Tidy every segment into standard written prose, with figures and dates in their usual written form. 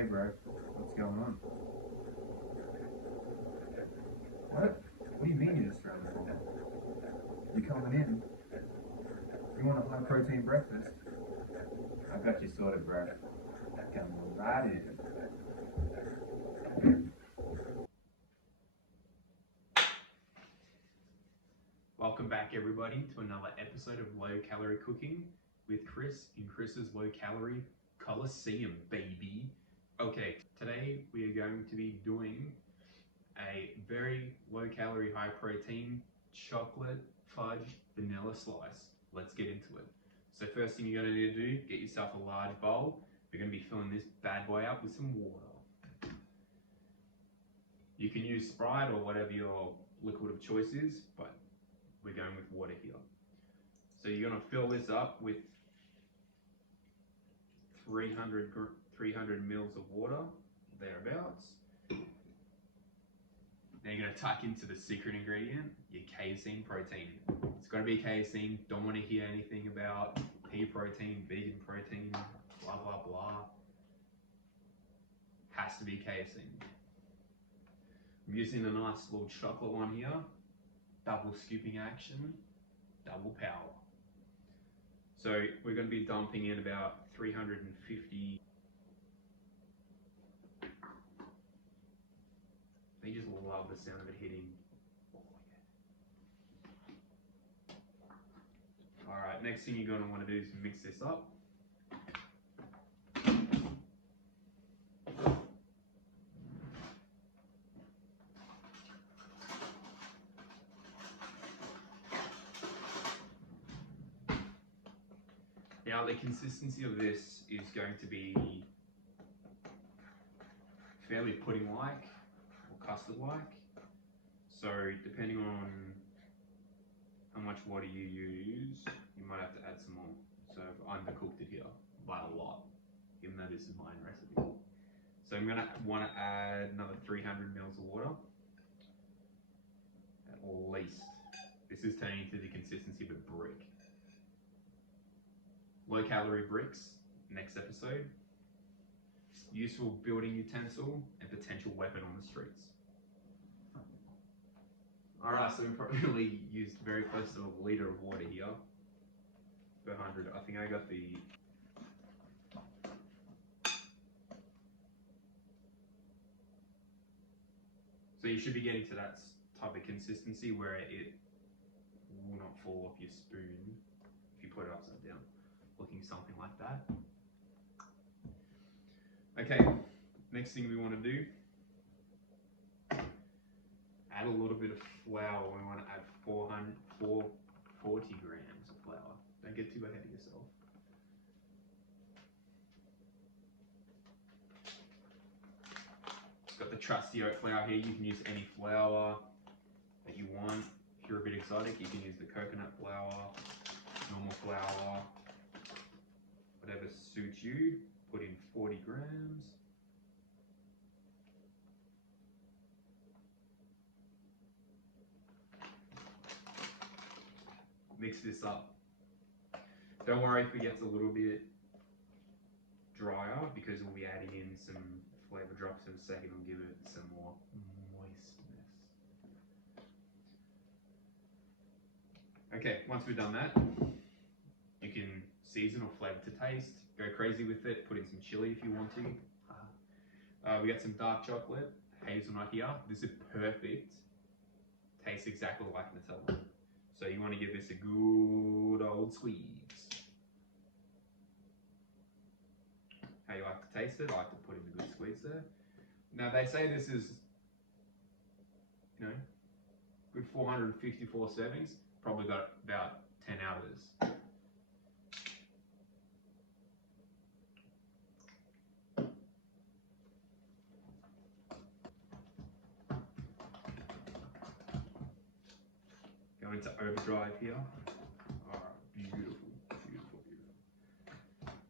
Hey bro, what's going on? What? What do you mean you're just around the corner? You coming in? You want a high protein breakfast? I got you sorted, bro. Come right in. Welcome back everybody to another episode of Low Calorie Cooking with Chris in Chris's Low Calorie Coliseum, baby. Okay, today we are going to be doing a very low calorie, high protein chocolate fudge vanilla slice. Let's get into it. So first thing you're going to need to do, get yourself a large bowl. We're going to be filling this bad boy up with some water. You can use Sprite or whatever your liquid of choice is, but we're going with water here. So you're going to fill this up with 300 mils of water, thereabouts. Now you're going to tuck into the secret ingredient, your casein protein. It's got to be casein. Don't want to hear anything about pea protein, vegan protein, blah, blah, blah. Has to be casein. I'm using a nice little chocolate one here. Double scooping action, double power. So we're going to be dumping in about 350. I just love the sound of it hitting. Oh, yeah. All right, next thing you're going to want to do is mix this up. Now the consistency of this is going to be fairly pudding-like or custard-like. So depending on how much water you use, you might have to add some more. So I've undercooked it here by a lot, even though this is my own recipe. So I'm gonna want to add another 300 mils of water, at least. This is turning into the consistency of a brick. Low calorie bricks, next episode. Useful building utensil and potential weapon on the streets. All right, so we probably used very close to a liter of water here per 100. I think I got the so you should be getting to that type of consistency where it will not fall off your spoon if you put it upside down. Looking something like that. Okay, next thing we want to do, add a little bit of flour. We want to add 440 grams of flour. Don't get too ahead of yourself. Got the trusty oat flour here. You can use any flour that you want. If you're a bit exotic, you can use the coconut flour, normal flour, whatever suits you. Put in 40 grams. Mix this up. Don't worry if it gets a little bit drier because we'll be adding in some flavor drops in a second. We'll give it some more moistness. Okay, once we've done that, you can season or flavor to taste. Go crazy with it. Put in some chili if you want to. We got some dark chocolate, hazelnut here. This is perfect. Tastes exactly like Nutella. So you want to give this a good old squeeze. How you like to taste it? I like to put in a good squeeze there. Now they say this is, good 454 servings. Probably got about 10 out of this. Go into overdrive here. All right, beautiful, beautiful, beautiful.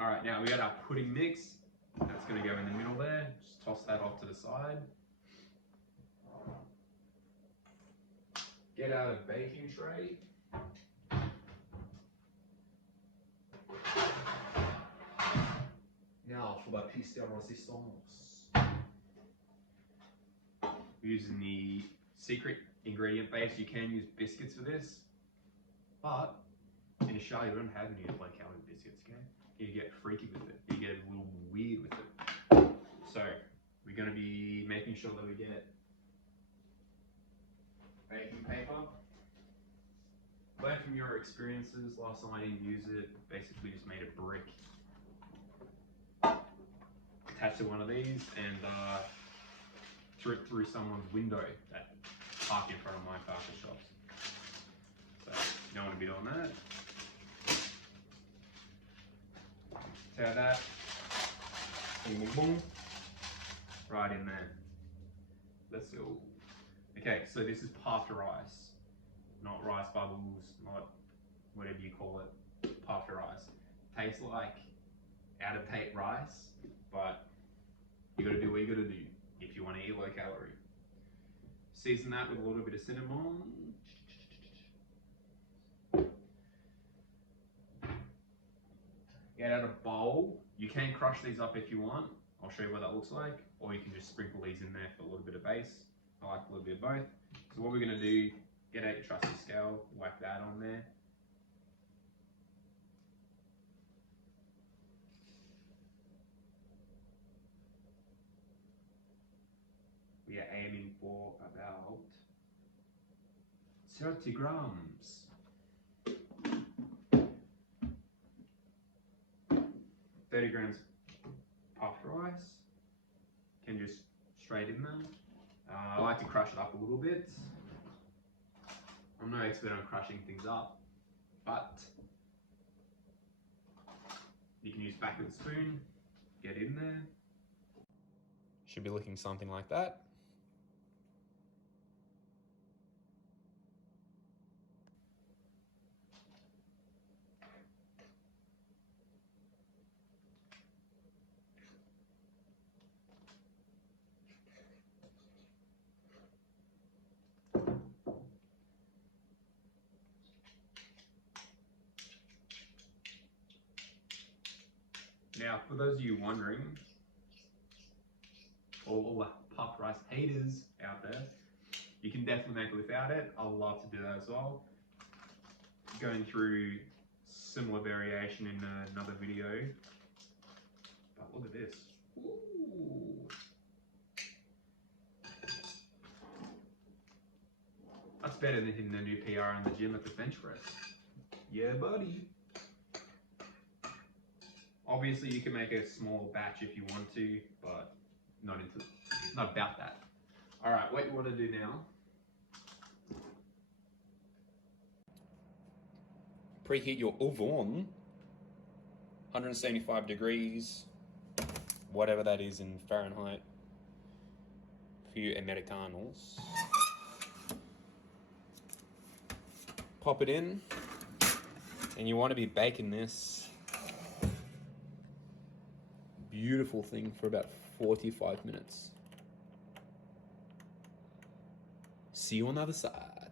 All right, now we got our pudding mix. That's gonna go in the middle there. Just toss that off to the side. Get out a baking tray. Now for ma pièce de résistance. Using the secret ingredient base, you can use biscuits for this, but in Australia we don't have any low-calorie biscuits, okay? You get freaky with it, you get a little weird with it. So we're going to be making sure that we get baking paper. Learn from your experiences. Last time I didn't use it, basically just made a brick, attached to one of these, and threw it through someone's window that parked in front of my barber shops. So you don't want to be doing that. Tear that, boom, boom, boom, right in there. Let's go. Okay, so this is puffed rice, not rice bubbles, not whatever you call it, puffed rice. Tastes like out of date rice, but you gotta do what you gotta do if you want to eat low calorie. Season that with a little bit of cinnamon. Get out a bowl. You can crush these up if you want. I'll show you what that looks like. Or you can just sprinkle these in there for a little bit of base. I like a little bit of both. So what we're gonna do, get out your trusty scale, whack that on there. We are aiming for about 30 grams. 30 grams puffed rice, can just straight in there. I like to crush it up a little bit. I'm no expert on crushing things up, but you can use back of the spoon, get in there. Should be looking something like that. Now, for those of you wondering, all the puffed rice haters out there, you can definitely make it without it. I love to do that as well. Going through similar variation in another video. But look at this. Ooh. That's better than hitting the new PR in the gym at the bench press. Yeah, buddy. Obviously, you can make a small batch if you want to, but not about that. All right, what you want to do now? Preheat your oven, 175 degrees, whatever that is in Fahrenheit, for you Americanos. Pop it in, and you want to be baking this beautiful thing for about 45 minutes. See you on the other side.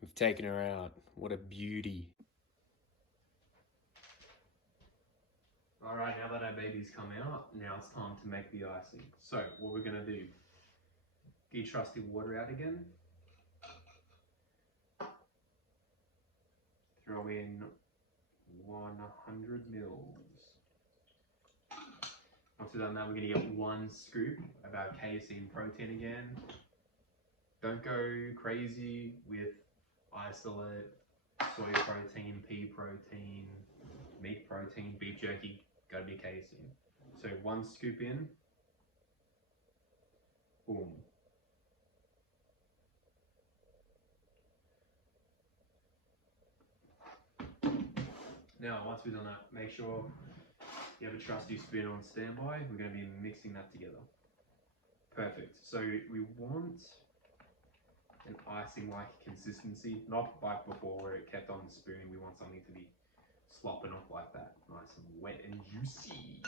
We've taken her out. What a beauty. All right, now that our baby's come out, now it's time to make the icing. So what we're gonna do, get your trusty water out again. Throw in 100 mils. Once we've done that, we're gonna get 1 scoop of our casein protein again. Don't go crazy with isolate, soy protein, pea protein, meat protein, beef jerky, gotta be casein. So 1 scoop in, boom. Now, once we've done that, make sure you have a trusty spoon on standby. We're going to be mixing that together. Perfect. So we want an icing-like consistency, not like before where it kept on the spoon. We want something to be slopping off like that, nice and wet and juicy.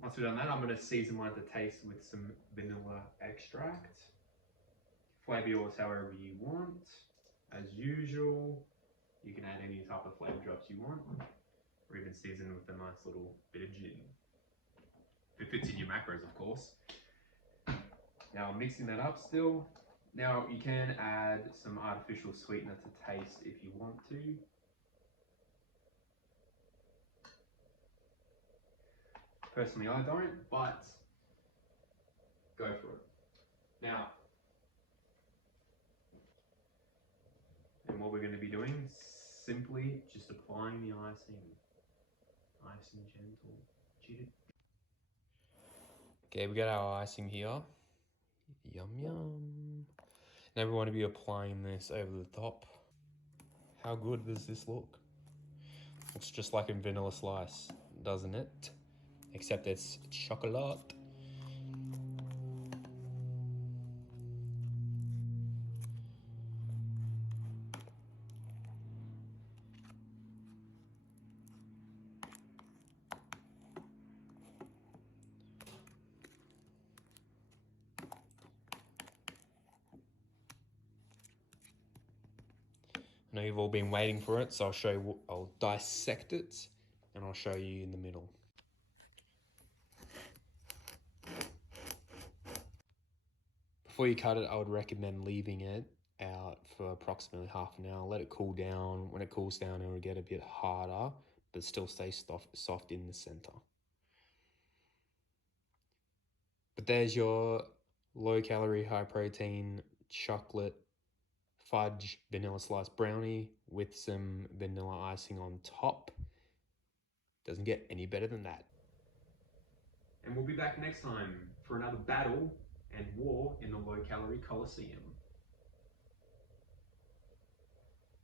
Once we've done that, I'm going to season mine to taste with some vanilla extract. Flavor yours however you want. As usual, you can add any type of flavor drops you want. or even season with a nice little bit of gin. If it fits in your macros, of course. Now I'm mixing that up still. Now you can add some artificial sweetener to taste if you want to. Personally, I don't, but go for it. Now, and what we're going to be doing, simply just applying the icing. Nice and gentle. Cheat. Okay, we got our icing here. Yum yum. Now we want to be applying this over the top. How good does this look? Looks just like a vanilla slice, doesn't it? Except it's chocolate. I know you've all been waiting for it, so I'll show you. I'll dissect it, and I'll show you in the middle. Before you cut it, I would recommend leaving it out for approximately half an hour. Let it cool down. When it cools down, it will get a bit harder, but still stay soft in the center. But there's your low-calorie, high-protein chocolate fudge vanilla slice brownie with some vanilla icing on top. Doesn't get any better than that. And we'll be back next time for another battle and war in the low-calorie Coliseum.